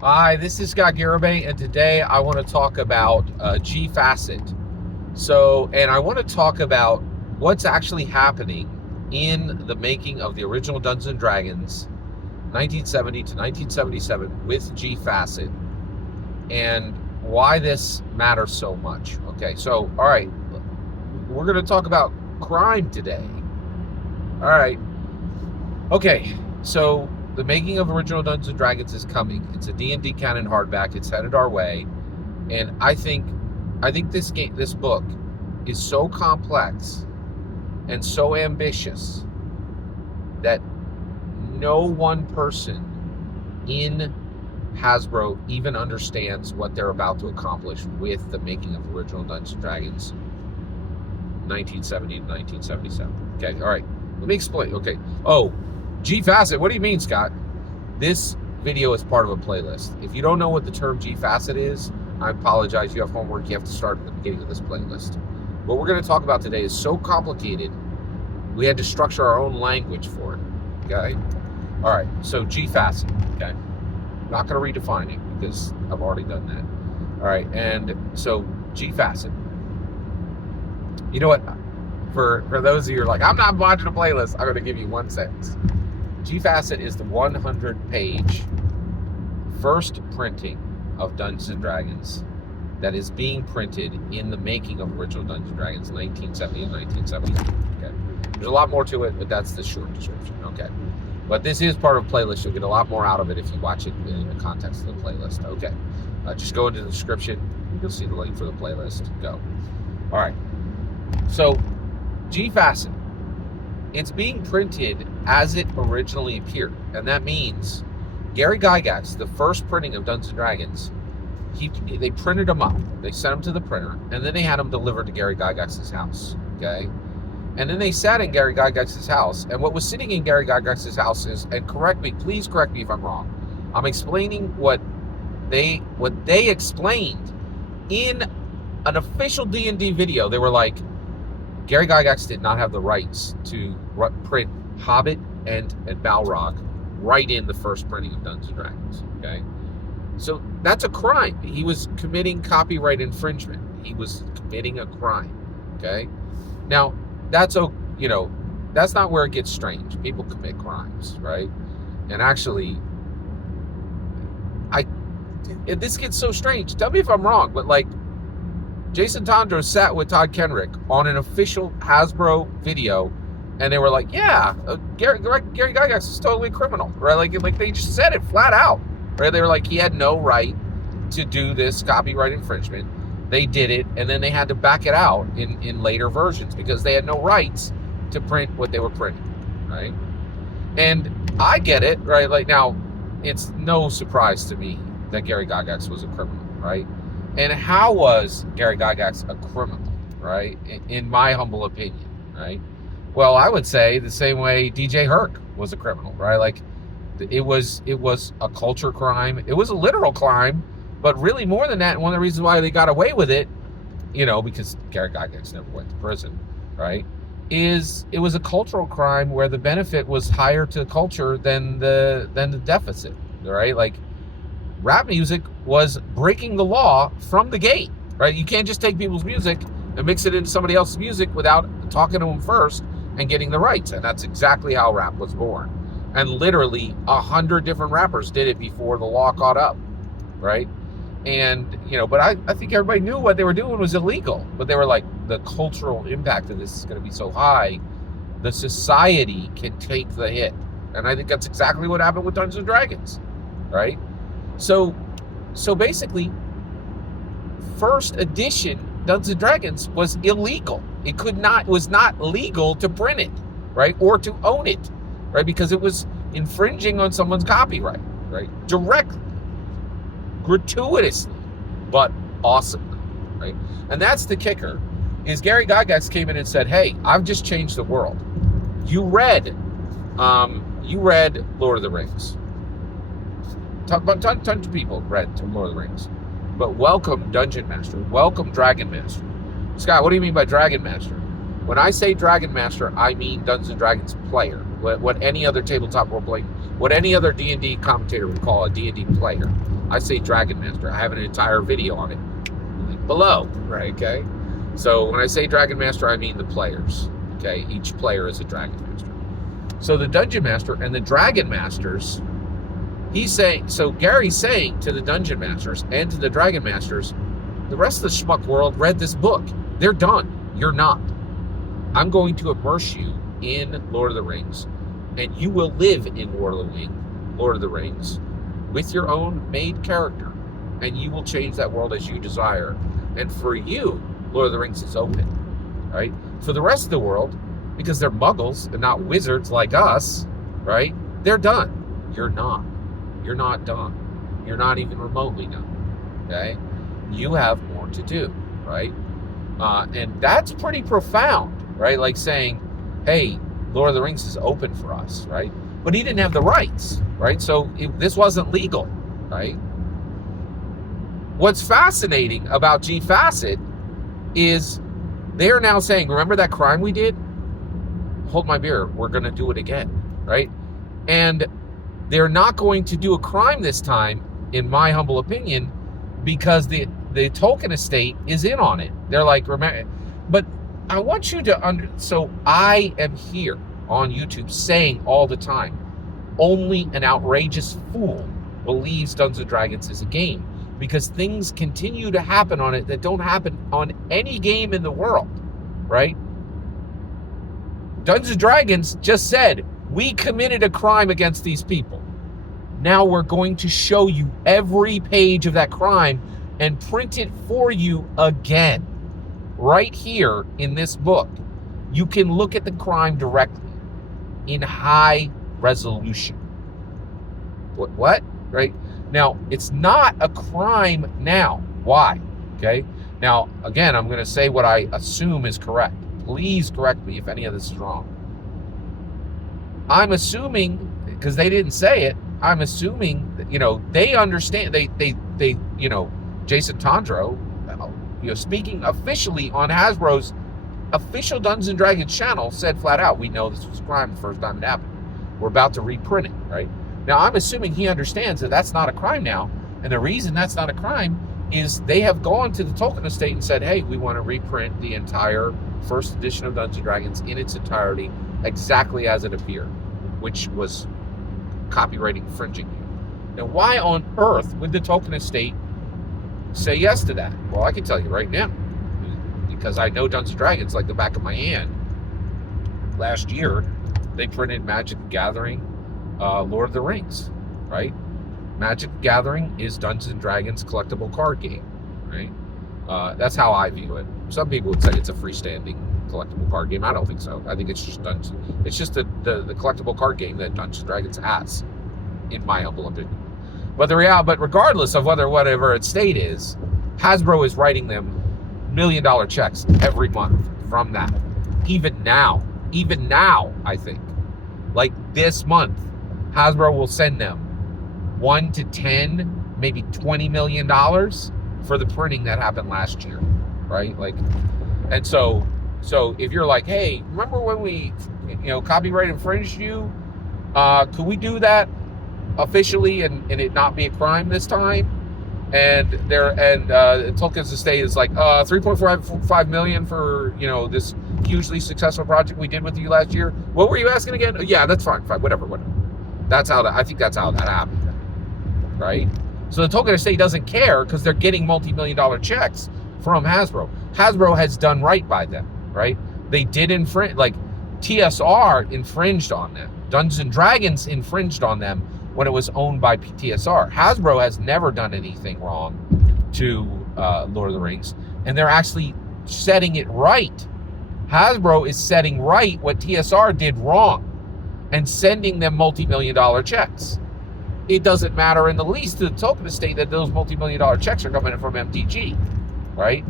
Hi, this is Scott Garibay, and today I want to talk about Facet. And I want to talk about what's actually happening in the making of the original Dungeons and Dragons, 1970 to 1977, with Facet, and why this matters so much. Okay, so all right, we're going to talk about crime today. All right, okay, so the making of original Dungeons and Dragons is coming. It's a D&D canon hardback. It's headed our way, and I think this book is so complex and so ambitious that no one person in Hasbro even understands what they're about to accomplish with the making of original Dungeons and Dragons, 1970 to 1977. Okay, all right. Let me explain. Okay. Oh, Facet, what do you mean, Scott? This video is part of a playlist. If you don't know what the term Facet is, I apologize. You have homework. You have to start at the beginning of this playlist. What we're going to talk about today is so complicated, we had to structure our own language for it. Okay? All right. So Facet. Okay? I'm not going to redefine it because I've already done that. All right. And so Facet. You know what? For those of you who are like, I'm not watching a playlist, I'm going to give you one sentence. Facet is the 100-page first printing of Dungeons & Dragons that is being printed in the making of original Dungeons & Dragons 1970 and 1971. Okay. There's a lot more to it, but that's the short description. Okay. But this is part of a playlist. You'll get a lot more out of it if you watch it in the context of the playlist. Okay. Just go into the description. You'll see the link for the playlist. Go. All right. So, Facet. It's being printed as it originally appeared, and that means Gary Gygax, the first printing of Dungeons & Dragons, they printed them up. They sent them to the printer, and then they had them delivered to Gary Gygax's house, okay? And then they sat in Gary Gygax's house, and what was sitting in Gary Gygax's house is, and please correct me if I'm wrong, I'm explaining what they explained in an official D&D video. They were like, Gary Gygax did not have the rights to print Hobbit and Balrog right in the first printing of Dungeons & Dragons, okay? So that's a crime. He was committing copyright infringement. He was committing a crime, okay? Now, that's not where it gets strange. People commit crimes, right? And actually, this gets so strange. Tell me if I'm wrong, but like, Jason Tondro sat with Todd Kenrick on an official Hasbro video, and they were like, yeah, Gary Gygax is totally criminal, right? Like they just said it flat out, right? They were like, he had no right to do this copyright infringement. They did it, and then they had to back it out in later versions because they had no rights to print what they were printing, right? And I get it, right? Like, now, it's no surprise to me that Gary Gygax was a criminal, right? And how was Gary Gygax a criminal, right? In my humble opinion, right? Well, I would say the same way DJ Herc was a criminal, right? Like, it was a culture crime. It was a literal crime, but really more than that, one of the reasons why they got away with it, because Gary Gygax never went to prison, right? Is it was a cultural crime where the benefit was higher to culture than the deficit, right? Like, rap music was breaking the law from the gate, right? You can't just take people's music and mix it into somebody else's music without talking to them first and getting the rights. And that's exactly how rap was born. And literally 100 different rappers did it before the law caught up, right? And, but I think everybody knew what they were doing was illegal. But they were like, the cultural impact of this is going to be so high, the society can take the hit. And I think that's exactly what happened with Dungeons & Dragons, right? So basically, first edition Dungeons & Dragons was illegal. It was not legal to print it, right? Or to own it, right? Because it was infringing on someone's copyright, right? Directly, gratuitously, but awesomely, right? And that's the kicker, is Gary Gygax came in and said, hey, I've just changed the world. You read Lord of the Rings. Tons of people read Lord of the Rings. But welcome Dungeon Master. Welcome Dragon Master. Scott, what do you mean by Dragon Master? When I say Dragon Master, I mean Dungeons & Dragons player. What any other tabletop role-playing, what any other D&D commentator would call a D&D player. I say Dragon Master. I have an entire video on it, link below, right? Okay. So when I say Dragon Master, I mean the players. Okay, each player is a Dragon Master. So the Dungeon Master and the Dragon Masters, he's saying, so Gary's saying to the Dungeon Masters and to the Dragon Masters, the rest of the schmuck world read this book. They're done. You're not. I'm going to immerse you in Lord of the Rings, and you will live in Lord of the Rings with your own made character, and you will change that world as you desire. And for you, Lord of the Rings is open, right? For the rest of the world, because they're muggles and not wizards like us, right? They're done. You're not. You're not done. You're not even remotely done, okay? You have more to do, right? And that's pretty profound, right? Like saying, hey, Lord of the Rings is open for us, right? But he didn't have the rights, right? So this wasn't legal, right? What's fascinating about G Facet is they are now saying, remember that crime we did? Hold my beer, we're going to do it again, right? And they're not going to do a crime this time, in my humble opinion, because the Tolkien estate is in on it. They're like, remember, but I want you to so I am here on YouTube saying all the time, only an outrageous fool believes Dungeons & Dragons is a game, because things continue to happen on it that don't happen on any game in the world, right? Dungeons & Dragons just said, we committed a crime against these people. Now we're going to show you every page of that crime and print it for you again, right here in this book. You can look at the crime directly in high resolution. What? Right? Now, it's not a crime now. Why? Okay? Now, again, I'm going to say what I assume is correct. Please correct me if any of this is wrong. I'm assuming, because they didn't say it, I'm assuming that, they understand, they Jason Tondro, speaking officially on Hasbro's official Dungeons & Dragons channel, said flat out, we know this was a crime the first time it happened. We're about to reprint it, right? Now, I'm assuming he understands that that's not a crime now, and the reason that's not a crime is they have gone to the Tolkien estate and said, hey, we want to reprint the entire first edition of Dungeons & Dragons in its entirety, exactly as it appeared, which was copyright infringing you. Now, why on earth would the Tolkien estate say yes to that? Well, I can tell you right now, because I know Dungeons & Dragons like the back of my hand. Last year, they printed Magic the Gathering, Lord of the Rings, right? Magic the Gathering is Dungeons & Dragons collectible card game, right? That's how I view it. Some people would say it's a freestanding collectible card game. I don't think so. I think it's just Dungeons. It's just the collectible card game that Dungeons & Dragons has, in my humble opinion. But but regardless of whatever its state is, Hasbro is writing them $1 million checks every month from that. Even now, I think, like this month, Hasbro will send them $1 to $10, maybe $20 million for the printing that happened last year, right? Like, and so if you're like, hey, remember when we, copyright infringed you? Could we do that officially and it not be a crime this time? And Tolkien's estate is like, $3.5 million for this hugely successful project we did with you last year. What were you asking again? Yeah, that's fine, whatever. I think that's how that happened, right? So the Tolkien estate doesn't care because they're getting multi-million-dollar checks from Hasbro. Hasbro has done right by them, right? They did infringe, like TSR infringed on them. Dungeons & Dragons infringed on them when it was owned by TSR. Hasbro has never done anything wrong to Lord of the Rings, and they're actually setting it right. Hasbro is setting right what TSR did wrong and sending them multi-million-dollar checks. It doesn't matter in the least to the Tolkien estate that those multi-million-dollar checks are coming in from MTG, right?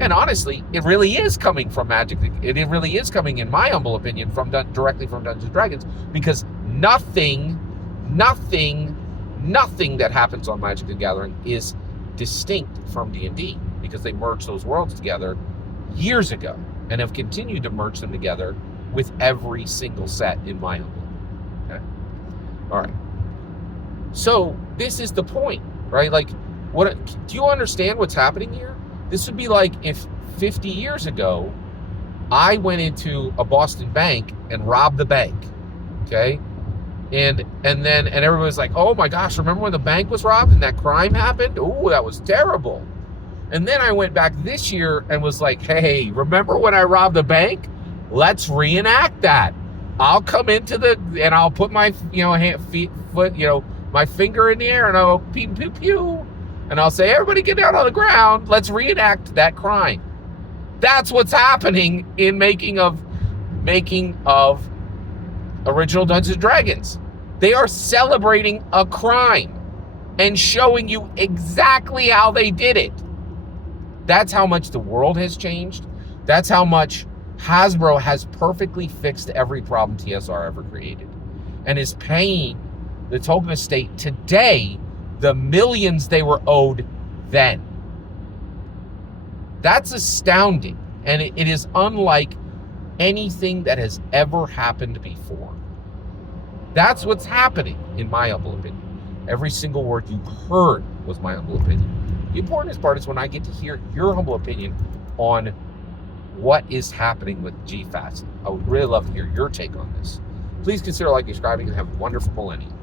And honestly, it really is coming from Magic. It really is coming, in my humble opinion, directly from Dungeons & Dragons, because nothing that happens on Magic the Gathering is distinct from D&D, because they merged those worlds together years ago and have continued to merge them together with every single set, in my humble opinion. Okay? All right. So this is the point. right? Like, what? Do you understand what's happening here? This would be like if 50 years ago, I went into a Boston bank and robbed the bank, okay? And everybody's like, oh my gosh, remember when the bank was robbed and that crime happened? Oh, that was terrible. And then I went back this year and was like, hey, remember when I robbed the bank? Let's reenact that. I'll come into and I'll put my, my finger in the air and I'll pew, pew, pew. And I'll say, everybody get down on the ground. Let's reenact that crime. That's what's happening in making of original Dungeons & Dragons. They are celebrating a crime and showing you exactly how they did it. That's how much the world has changed. That's how much Hasbro has perfectly fixed every problem TSR ever created and is paying the token estate today the millions they were owed then. That's astounding, and it is unlike anything that has ever happened before. That's what's happening, in my humble opinion. Every single word you heard was my humble opinion. The important part is when I get to hear your humble opinion on what is happening with G Facet. I would really love to hear your take on this. Please consider liking, subscribing, and have a wonderful millennium.